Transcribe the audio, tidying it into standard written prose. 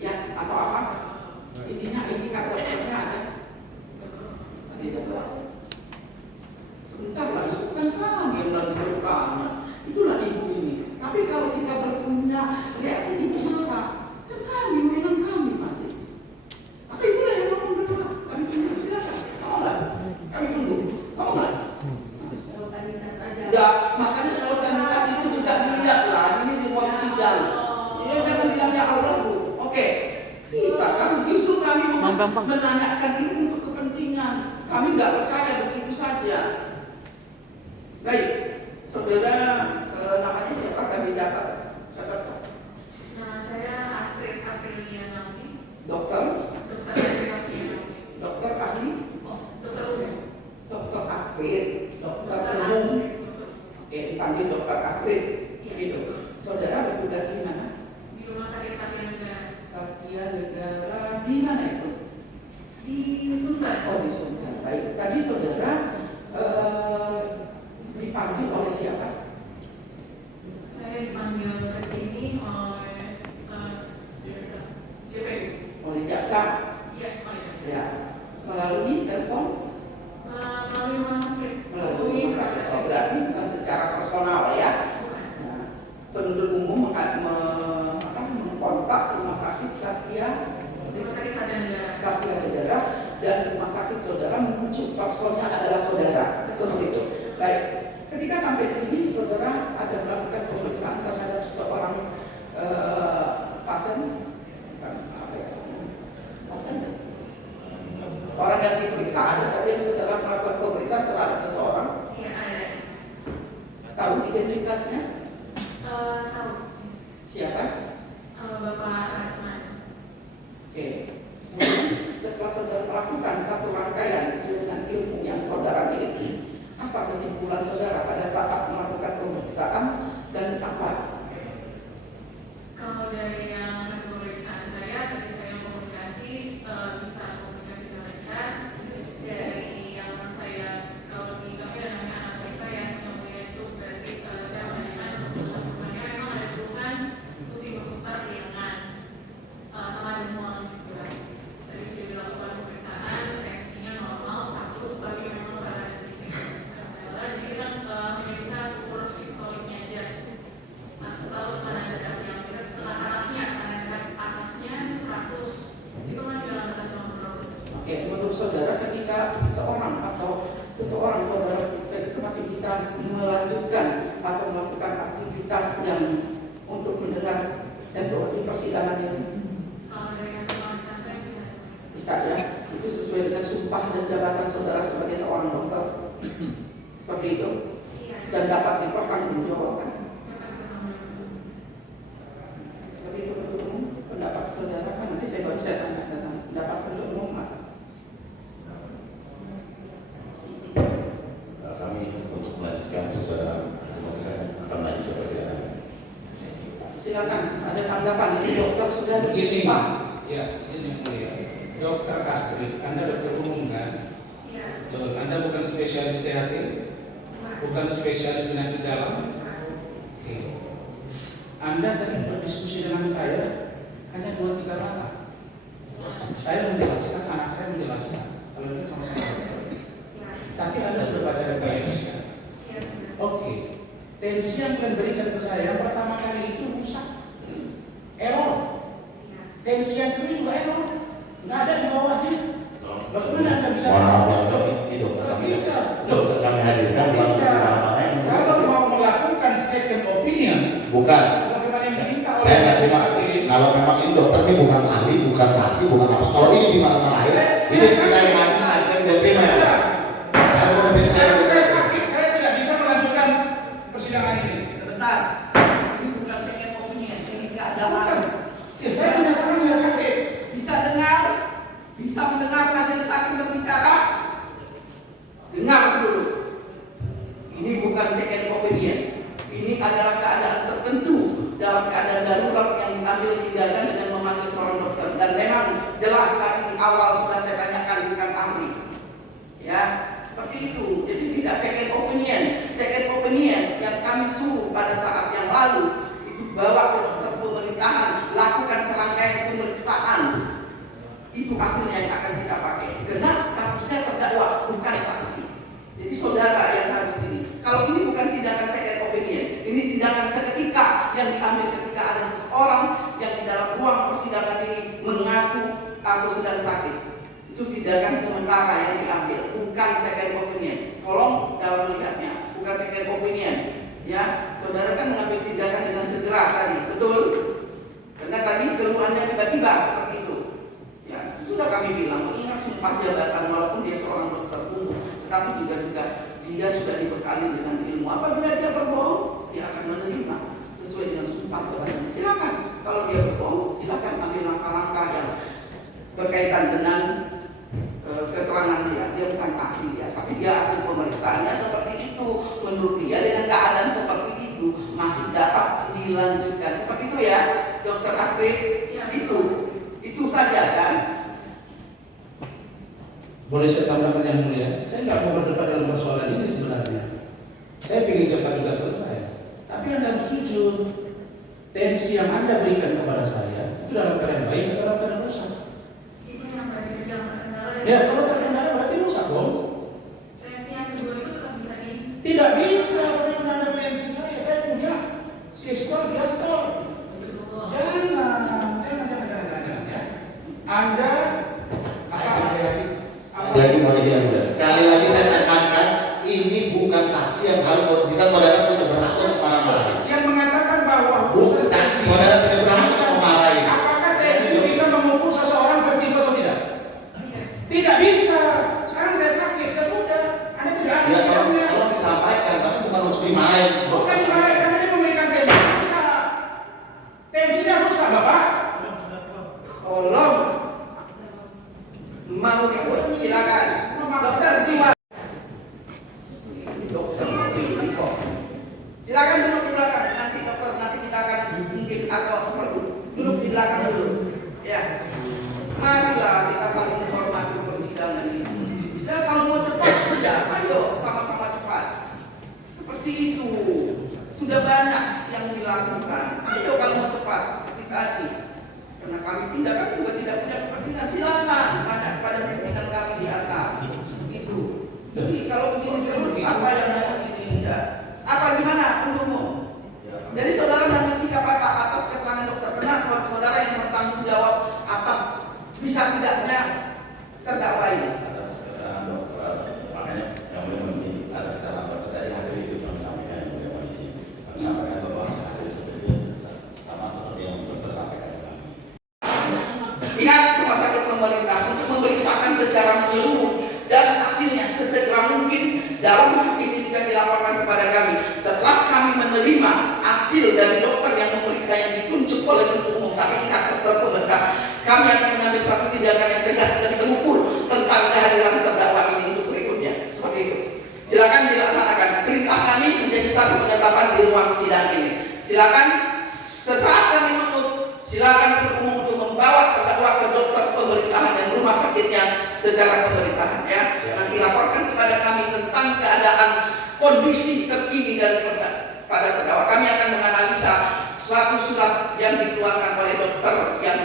Ya, atau apa? Intinya ini kan dokternya ada. Tadi dokter. Sebentar lagi bukan kami yang lagi bertanya. Itulah ibu ini. Tapi kalau kita berpunya reaksi ibu marah, kan kami mainan kami pasti. Tapi ibu lah yang ngomong berapa? Kami tunggu, silakan. Mau nggak? Kami tunggu. Mau nggak? Ya, makanya spontanitas itu juga dilihat lah. Ini di ruang sidang. Ya jangan bilang ya Allah bu. Oke, kita kan justru kami menanyakan ini untuk kepentingan. Kami nggak percaya begitu saja. Baik, saudara namanya siapa akan dicatat? Catat. Nama saya Astrid Aprilia Naomi. Dokter. Dokter Aprilia Naomi. Dokter ahli. Oh, dokter umum. Dokter Astrid. Dokter umum. Oke, dipanggil Dokter Astrid. Ya. Gitu. Saudara bertugas di mana? Di Rumah Sakit Satya Negara. Satya Negara di mana itu? Di Sumber. Oh di Sumber. Baik. Tadi saudara dipanggil oleh siapa? Saya dipanggil ke sini oleh JPU. Oleh jaksa. Iya, oleh JPU. Ya. Melalui telepon? Melalui rumah sakit. Melalui rumah sakit. Oh, berarti bukan secara personal ya? Bukan. Nah, penuntut umum mengkontak rumah sakit Satya Negara dan rumah sakit saudara menuju personnya adalah saudara. Seperti itu. Baik. Ketika sampai di sini saudara ada melakukan pemeriksaan terhadap seorang pasien, bukan apa ya? Pasien. Orang yang diperiksa ada, tapi yang saudara melakukan pemeriksaan terhadap seseorang. Iya, ada. Tahu identitasnya? Tahu. Siapa? Bapak Rasman. Oke. Kemudian setelah saudara melakukan satu rangkaian sesuai dengan ilmu yang saudara miliki, apa kesimpulan saudara pada saat melakukan pemeriksaan dan apa? Kalau dari yang hasil pemeriksaan saya, tadi saya komunikasi bisa komunikasi dengan lancar. Dari yang saya kalau di kami dan anak periksa yang mulia itu berarti saya menanyakan kebutuhannya memang ada keluhan pusing berputar di lengan sama ada mual juga. Tadi sudah dilakukan pemeriksaan, reaksinya normal, satu sebagai memang ada sedikit. Jadi kita hanya bisa ukur sistoliknya aja. Lalu mana ada yang tengah atasnya, atasnya 100 itu masih dalam batas normal. Oke, menurut saudara ketika seorang atau seseorang saudara periksa itu masih bisa melanjutkan atau melakukan aktivitas yang untuk mendengar dan di persidangan ini? Kalau dari hasil pemeriksaan saya Bisa ya? Itu sesuai dengan sumpah dan jabatan saudara sebagai seorang dokter. Seperti itu. iya. Dan dapat dipertanggungjawabkan. Seperti itu penuntut umum. Pendapat saudara kan nanti saya baru saya tanya ke sana. Pendapat penuntut umum apa? Kami untuk melanjutkan saudara saya akan melanjutkan persidangan. Silakan, ada tanggapan. Ini dokter sudah Begini, bersumpah. ya, ini yang mulia. Dokter Astrid, Anda dokter umum kan? Iya. Betul. Anda bukan spesialis THT, bukan spesialis penyakit dalam. Oke. Anda tadi berdiskusi dengan saya hanya 2-3 kata. Saya menjelaskan, anak saya menjelaskan. Kalau kita sama-sama dokter. Tapi Anda sudah baca referensi kan? Iya, sudah. Oke. Tensi yang kalian berikan ke saya pertama kali itu rusak, error. Iya. Tensi yang kedua juga error, nggak ada di bawahnya. Bagaimana Anda bisa? Mohon maaf ya dok, ini dokter kami. Bisa. Dokter kami hadirkan di Bisa. mana-mana yang Kalau mau melakukan second opinion, bukan. sebagaimana yang diminta oleh Saya nggak terima. Majelis Hakim. Kalau memang ini dokter ini bukan ahli, bukan saksi, bukan apa. Kalau ini di mana-mana lain, ini kita yang ahli, saya tidak terima ya. Saya mau menjadi Saya sakit, saya tidak bisa melanjutkan persidangan ini. Sebentar, ini bukan second opinion, ini keadaan. Bukan. Ya, saya menyatakan saya sakit. Bisa dengar, bisa mendengar majelis hakim berbicara. Dengar dulu. Ini bukan second opinion. Ini adalah keadaan tertentu dalam keadaan darurat yang diambil tindakan dengan memanggil seorang dokter. Dan memang jelas tadi di awal sudah saya tanyakan bukan ahli. Ya, seperti itu. Jadi tidak second opinion. Second opinion yang kami suruh pada saat yang lalu itu bawa ke dokter pemerintahan, lakukan ada seseorang yang di dalam ruang persidangan ini mengaku aku sedang sakit. Itu tindakan sementara yang diambil, bukan second opinion. Tolong dalam melihatnya, bukan second opinion. Ya, saudara kan mengambil tindakan dengan segera tadi, betul? Karena tadi keluhannya tiba-tiba seperti itu. Ya, sudah kami bilang mengingat sumpah jabatan walaupun dia seorang dokter umum, tetapi juga dia sudah dibekali dengan ilmu. Apabila dia berbohong, dia akan menerima sesuai dengan sumpah jabatan. Silakan, kalau dia berbohong, silakan ambil langkah-langkah yang berkaitan dengan keterangan dia. Dia bukan ahli ya, tapi dia hasil pemeriksaannya seperti itu. Menurut dia dengan keadaan seperti itu masih dapat dilanjutkan. Seperti itu ya, Dokter Astrid. Ya. Itu saja kan. Boleh saya tambahkan yang mulia? Saya nggak mau berdebat dalam persoalan ini sebenarnya. Saya ingin cepat juga selesai. Tapi Anda harus jujur. Tensi yang Anda berikan kepada saya itu dalam keadaan baik atau dalam keadaan rusak? Itu yang tadi saya bilang terkendala. Ya, kalau terkendala berarti rusak dong. Tensi yang kedua itu tetap bisa di. Tidak bisa bagaimana Anda tensi saya punya sistem diastol. Jangan ya. Anda lagi mau sekali lagi saya tekankan, ini bukan saksi yang harus bisa saudara punya berhak untuk marah-marahin. yang mengatakan bahwa Bukan saksi, saudara tidak berhak untuk memarahin. apakah tensi bisa mengukur seseorang vertigo atau tidak? Tidak bisa. Sekarang saya sakit, ya sudah. Anda tidak ada Ya bilangnya. kalau disampaikan, tapi bukan untuk dimarahin. Bukan dimarahin karena dia memberikan tensi rusak. Tensinya rusak, Bapak. Tolong mau ribut silakan. Dokter jiwa. Dokter ini kok. Silakan duduk di belakang. Nanti dokter kita akan mungkin atau perlu duduk di belakang dulu. Ya. Marilah kita saling menghormati persidangan ini. Ya kalau mau cepat ya ayo sama-sama cepat. Seperti itu. Sudah banyak yang dilakukan. Ayo kalau mau cepat seperti tadi. Karena kami tindakan juga tidak punya kepentingan, silakan tanya kepada pimpinan kami di atas. Itu. Jadi kalau begini terus apa yang mau ini enggak? Apa gimana menurutmu? Jadi saudara mengambil sikap apa atas keterangan dokter? Karena saudara yang bertanggung jawab atas bisa tidaknya terdakwa ini. Atas keterangan dokter, makanya yang boleh begini, atas keterangan dokter tadi hasil itu kami sampaikan yang boleh begini. Kami sampaikan bahwa hasil seperti sama seperti yang dokter sampaikan ke kami. Ingat, rumah sakit pemerintah untuk memeriksakan secara menyeluruh dan hasilnya sesegera mungkin dalam hal ini juga dilaporkan kepada kami. Setelah kami menerima hasil dari dokter yang memeriksa yang ditunjuk oleh penuntut umum, tapi ingat dokter pemerintah, kami akan mengambil satu tindakan yang tegas dan terukur tentang kehadiran terdakwa ini untuk berikutnya. Seperti itu. Silakan dilaksanakan. Perintah kami menjadi satu penetapan di ruang sidang ini. Silakan sesaat kami menutup. Silakan penuntut umum untuk membawa terdakwa ke dokter pemerintahan dan rumah sakitnya secara pemerintahan ya. Nanti laporkan kepada kami tentang keadaan kondisi terkini dari pada terdakwa. Kami akan menganalisa suatu surat yang dikeluarkan oleh dokter yang